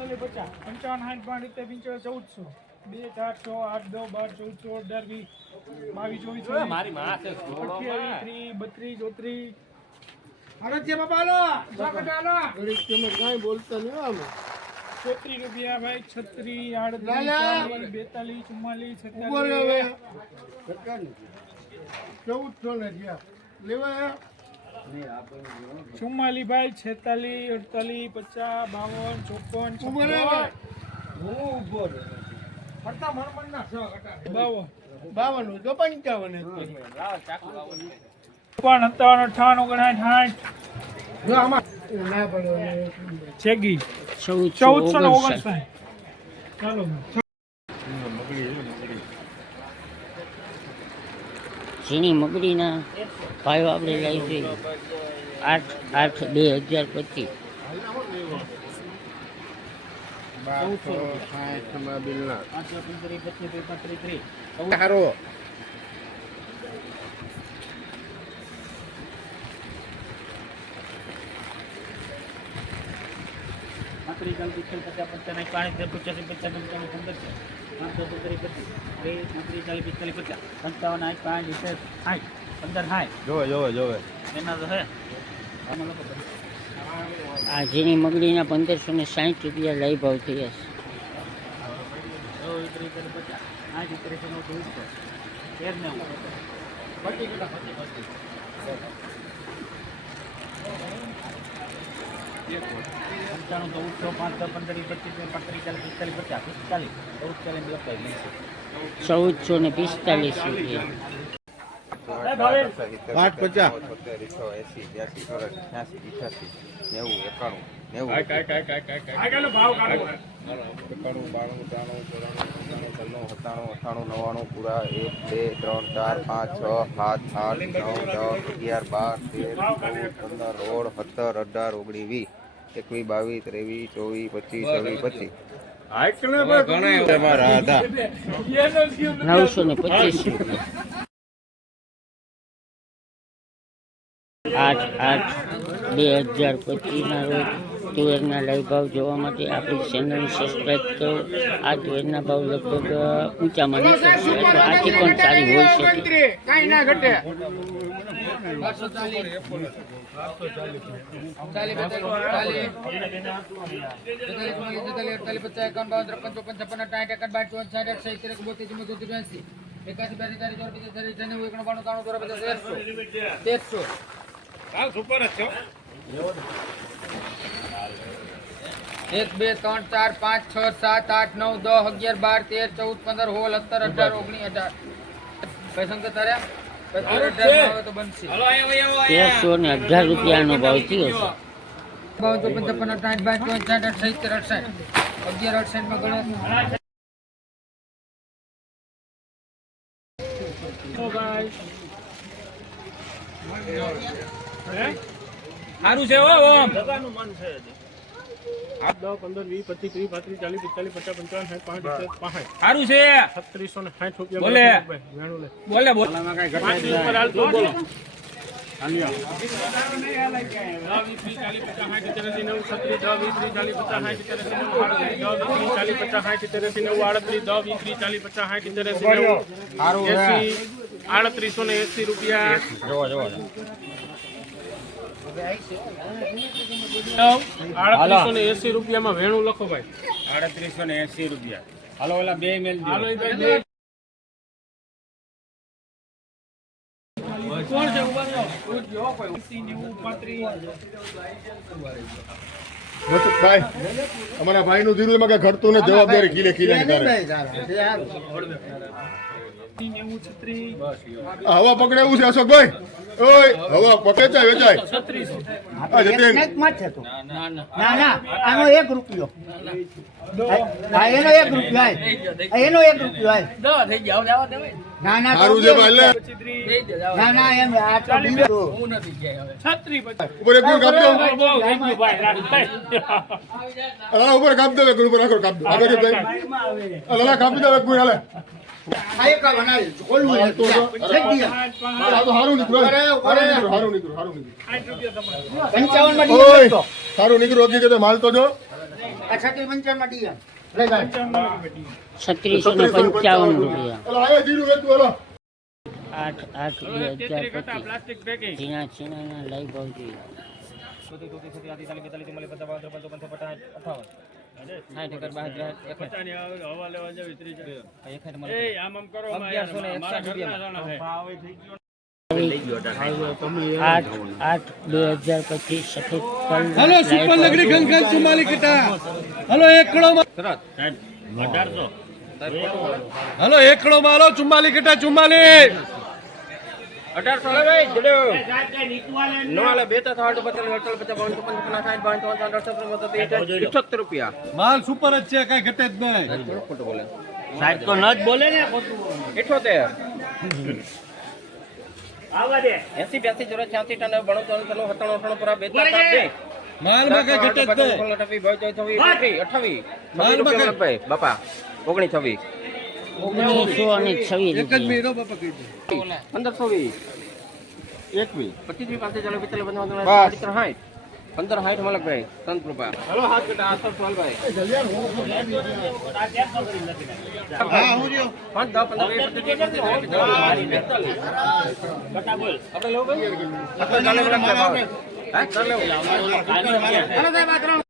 પિસ્તાલીસ પચાસ પંચાવન સાઠ પાંચ રીતે પંચાવન ચૌદસો. બે ચાર છ આઠ દસ બાર ચૌદ ચૌદ અઢાર વીસ બાવીસ ચોવીસ અઠ્યાવીસ બત્રીસ ચોત્રીસ. આરોગ્ય બાપા હાલો. સ્વાગત કાંઈ બોલતા નહીં અમે છત્રીસ રૂપિયા ભાઈ છત્રીસ આડત્રીસ બેતાલીસ ચુમ્માલીસ છત્રીસ હવે. છત્તાલીસ ચૌદસો ને જ્યાં. લેવા ચુમ્માલીસ ભાઈ છેતાલીસ અડતાલીસ પચાસ બાવન ચોપન બાવન. બાવન તો પંચાવન. પણ સત્તાવન અઠાવન ઓગણસાઠ સાઠ. ચૌદસો ને ઓગણસાઠ. ચાલો. ઝીણી મગડીના ભાવ આપણે લઈ જઈએ. આઠ આઠ બે હજાર પચીસ. બારસો સાઠમાં પંદર હારો જોવે જોવે જોવે. આ જેની મગડીના પંદરસો ને સાઠ રૂપિયા લઈ ભાવ થયા છે. ચૌદસો ને પિસ્તાલીસ રૂપિયા પાંચ પચાસ એસી બ્યાસી ચોરાસી છ્યાસી અઠ્યાસી નેવું એકાણું એકાણું બાણું ત્રાણું ચોરાણું છન્નું સત્તાણું અઠ્ઠાણું નવ્વાણું પૂરા એક બે ત્રણ ચાર પાંચ છ સાત આઠ નવ દસ અગિયાર બાર તેર ચૌદ પંદર સોળ સત્તર અઢાર ઓગણીસ વીસ એકવીસ બાવીસ ત્રેવીસ ચોવીસ પચીસ છવ્વીસ પચીસ. નવસો ને પચીસ આઠ આઠ બે હજાર પચીસના રોજ. તુવેરના લાઈવ ભાવ જોવા માટે આપણી ચેનલ સબસ્ક્રાઈબ કરો આ તુવેરના ભાવ લગભગ ઊંચામાં આથી પણ સારી હોય શકે સુપર ના ઘટે એક બે ત્રણ ચાર પાંચ છ સાત આઠ નવ દસ અગિયાર બાર તેર ચૌદ પંદર સોળ સત્તર અઢાર ઓગણીસ અઢાર. કઈ સંકેત અઢારમાં આવે તો બનશે. તેરસો ને અઢાર રૂપિયાનો ભાવ થયો છે. છપ્પન અઠાઠ બાર ચોવીસ સાઠ અઠ અગિયાર અડસઠમાં સારું છે હો ઓમ આઠ દસ પંદર વીસ પચીસ ત્રીસ પાંત્રીસ ચાલીસ પિસ્તાલીસ પચાસ પંચાવન સાઠ પાંચ પાંચ સારું છે. છત્રીસો ને સાઠ રૂપિયા બોલે. વેણું લે બોલે બોલે. પાંચ દિવસ પર હાલતું બોલો. આડત્રીસો ને એસી રૂપિયા. આડત્રીસો ને એસી રૂપિયામાં વેણું લખો ભાઈ આડત્રીસો ને એસી રૂપિયા હાલો ઓલા બે મેલ હાલો એ ભાઈ બે કોણ છે ઊભા રહો કોઈ જો કોઈ એસી નેવું પાંત્રીસ ભાઈ અમારા ભાઈ નું ધીરું એમાં કઈ ઘટતું ને જવાબદારી ખીલે ખીલે હવા પકડે એવું છે અશોકભાઈ ઓય હવા પકડે છે વેચાય આ જતીન ના ના આનો એક રૂપિયો હા એનો એક રૂપિયો આય એનો એક રૂપિયો આય ના ના સારું છે ભાઈ લે ના ના એમ આ તો બીજો છત્રીસ પચાસ ઉપર એક કાપ દો. હા ઉપર કાપ દો એક ઉપર રાખો કાપ દો આગળ ભાઈ આ લાલા કાપી દો એક ગુણ હાલે સારું નીકળ્યું હજી કે માલ તો જો. આ છત્રીસ ને પંચાવન રૂપિયા. આઠ આઠ બે હજાર પચીસ. ઝીણા છીણાના લઈ ભાવ જોઈએ. પચાની હવા લેવા જવી ત્રીસ આમ આમ કરો અગિયારસો ને એકસઠ રૂપિયા. આઠ આઠ બે હજાર પચીસ સફેદ હલો સુપર નગરી કટા. હલો એકડો અઢારસો. હલો એકડો મારો ચુમ્માલી કટા ચુમ્માલી અઢારસો ભાઈ જડો. નો. આલે બે તો થાળ પચાસ અડતાલીસ પચાસ બાવન ચોપન છપ્પન સાઠ બાવન ચોવન અઢારસો ઇઠોતેર રૂપિયા. માલ સુપર જ છે કઈ ઘટે જ નહીં. ખોટું બોલે. સાહેબ તો ન જ બોલે ને ઇઠોતેર એસી બ્યાસી જોડે છ્યાસી ટન અઠાણું પર બે માલમાં કઈ ઘટે જ નહીં. અઠાવી અઠાવી બાપા ઓગણીસ છવ્વીસ. ઓગણીસો અને છવ્વીસ પંદરસો વીસ એકવીસ પચીસ વીસ પાસે ચાલો પિસ્તાલીસ પંચાવન સાઠ પંદર સાઠ મલકભાઈ સંત કૃપા હલો હાથ બેટા હાથ સોલભાઈ હા હું જો પાંચ દસ પંદર આપણે લેવું ભાઈ